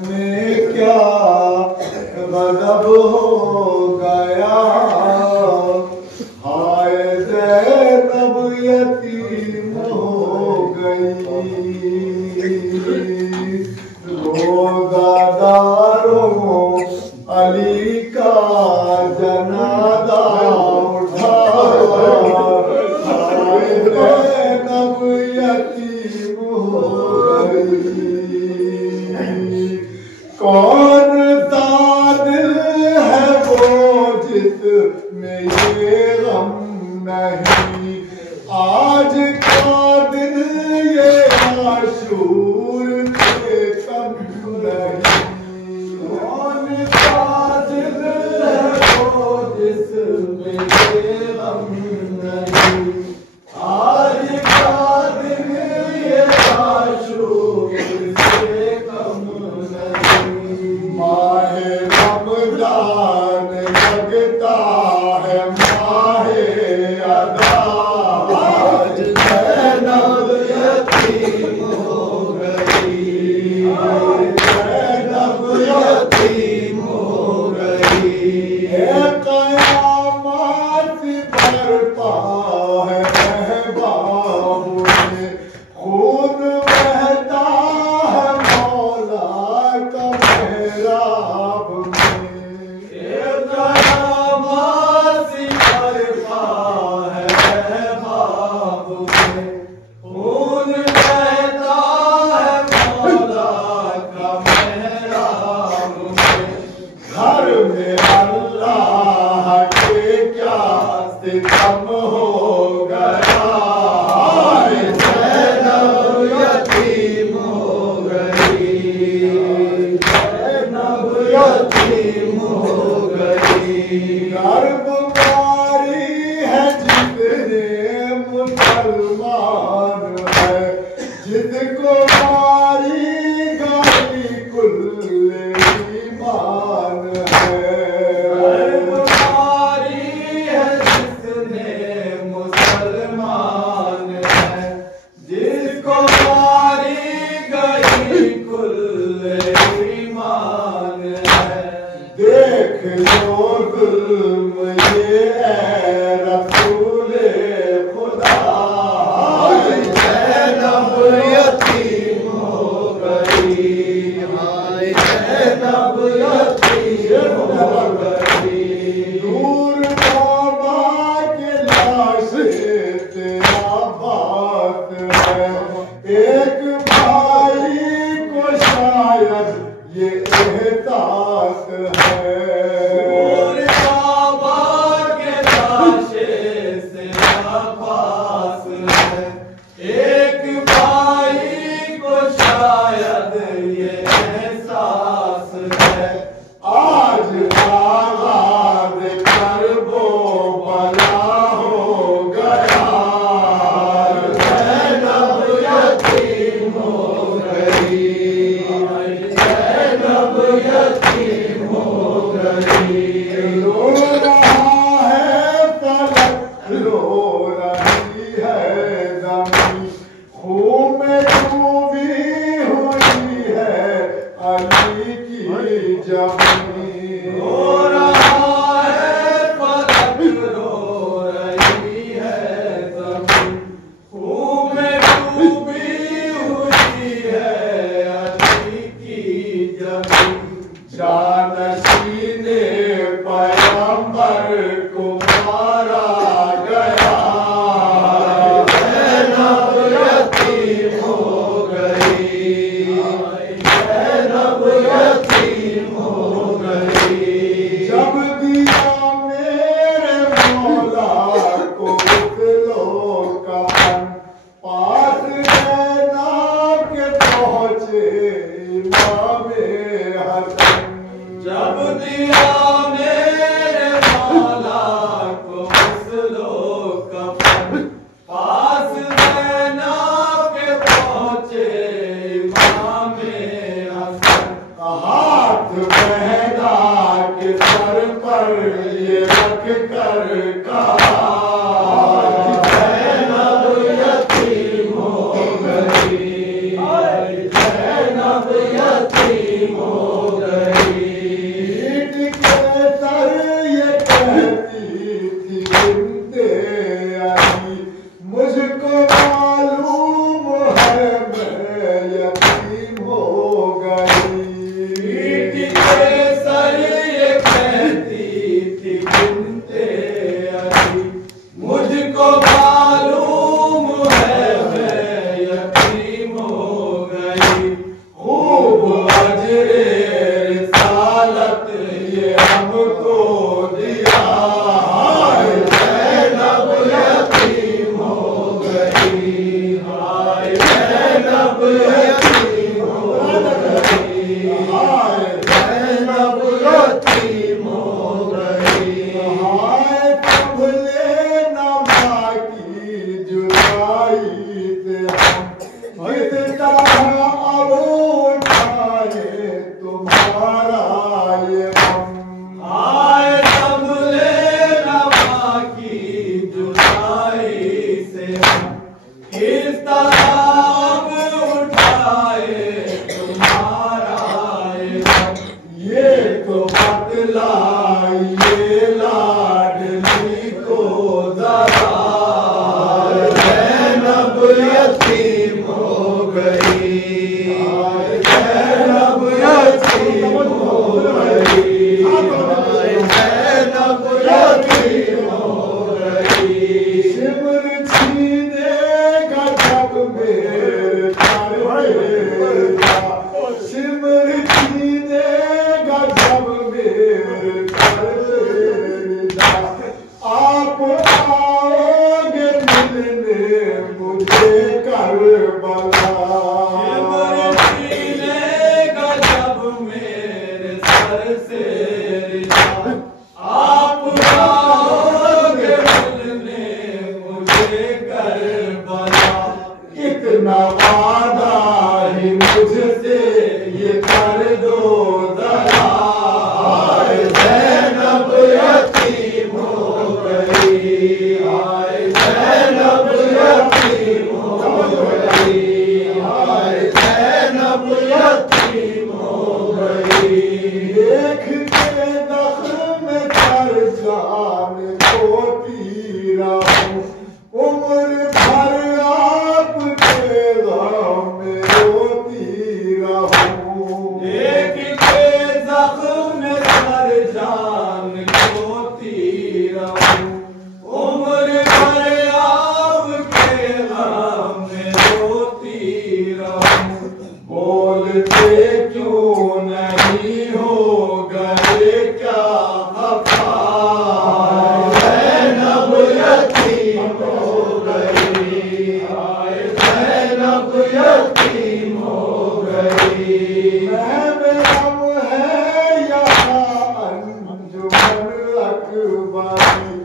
में क्या गज़ब हो गया, हाय ज़ैनब यतीम हो गई। रोज़ादारों अली का जनाजा उठा, हाय ज़ैनब यतीम हो गई। कौन सा दिल है वो जिसमें ये गम नहीं, आज का दिन ये आशूर से कम नहीं। कौन सा दिल है वो जिसमें ये गम नहीं, आज का दिन ये आशूर से कम नहीं। माहे रमज़ान लगता है माहे अदा, आज ज़ैनब यतीम हो गई, ज़ैनब यतीम हो गई। क़यामत बरपा है महबाब में, खून बहता है मौला का मेहराब में। क़यामत बरपा है महबाब में, खून बहता है मौला का मेहराब में। घर में अल्लाह के क्या सितम हो गया, हाय ज़ैनब यतीम हो गई, ज़ैनब यतीम हो गई। गर्भकारी है जितने मुसलमान है, जिसको मारी गई कुल ईमान है। गर्भकारी है जितने मुसलमान है, जिसको मारी गई कुल ईमान है। देख लो जुल्म ये है रसूले खुदा, हाय ज़ैनब यतीम हो गई, हाय ज़ैनब यतीम हो गई। दूर बाबा के लाश तेरा बात है, एक भाई को शायद ये एहसास है। दूर बाबा के लाश तेरा पास है, एक भाई को शायद ये एहसास है। आज आगाज़ करबो बला हो गया, ज़ैनब यतीम हो गई, ज़ैनब यतीम हो गई। रो रहा है फलक, रो रही है ज़मीन, खून में डूबी हुई है अली की जमीन। रो रहा है फलक, रो रही है ज़मीन, खून में डूबी हुई है अली की जमीन। जानशीने पैगंबर को मारा गया, ज़ैनब यतीम हो गई, ज़ैनब यतीम हो गई। जब दिया मेरे मौला को उतलो कफन, पास ज़ैनब के पहुँचे इमामे हसन। जब दिया मेरे मौला को उतलो कफन, पास ज़ैनब के पहुँचे इमामे हसन। हाथ पहना के सर पर ये रख कर कहा, ज़ैनब यतीम हो गई, ज़ैनब यतीम हो बजरे रिसालत ये हमको दिया। हाय ज़ैनब यतीम हो गई, हाय ज़ैनब यतीम हो गई, हाय ज़ैनब यतीम हो गई। हाय कबले नमा की जुदाई से हम किस तरह अब उठाए तुम्हारा ये हम। हाय कबले नमा की जुदाई से हम किस तरह अब उठाए तुम्हारा ये हम। ये तो बतलाइए लाडली को जरा, ज़ैनब यतीम हो गई, ज़ैनब यतीम हो गई, ज़ैनब यतीम हो गई। सिमर छीनेगा जब मेरे दरवेजा, सिमर छीनेगा जब मेरे दरवेजा। आप आओगे मिलने मुझे करबला, सिमर छीनेगा जब मेरे सर से रिजा। आप आओगे मिलने मुझे करबला। इतना वादा ही मुझसे ये कर दो जरा। हाय ज़ैनब यतीम हो गई, हाय ज़ैनब यतीम हो गई, हाय ज़ैनब यतीम हो गई। देख के दख्म कर जान को पीरा हूँ, उम्र भर आपके गम में रोती रहूं। देख के जख्म सर जान को तीरहूं, उम्र भर आपके गम में रोती रहूं। बोलते क्यों नहीं हो गए क्या खफा, ज़ैनब यतीम हो गई, हाय ज़ैनब यतीम हो गई। महरम है यहाँ अंजुमन अकबरी,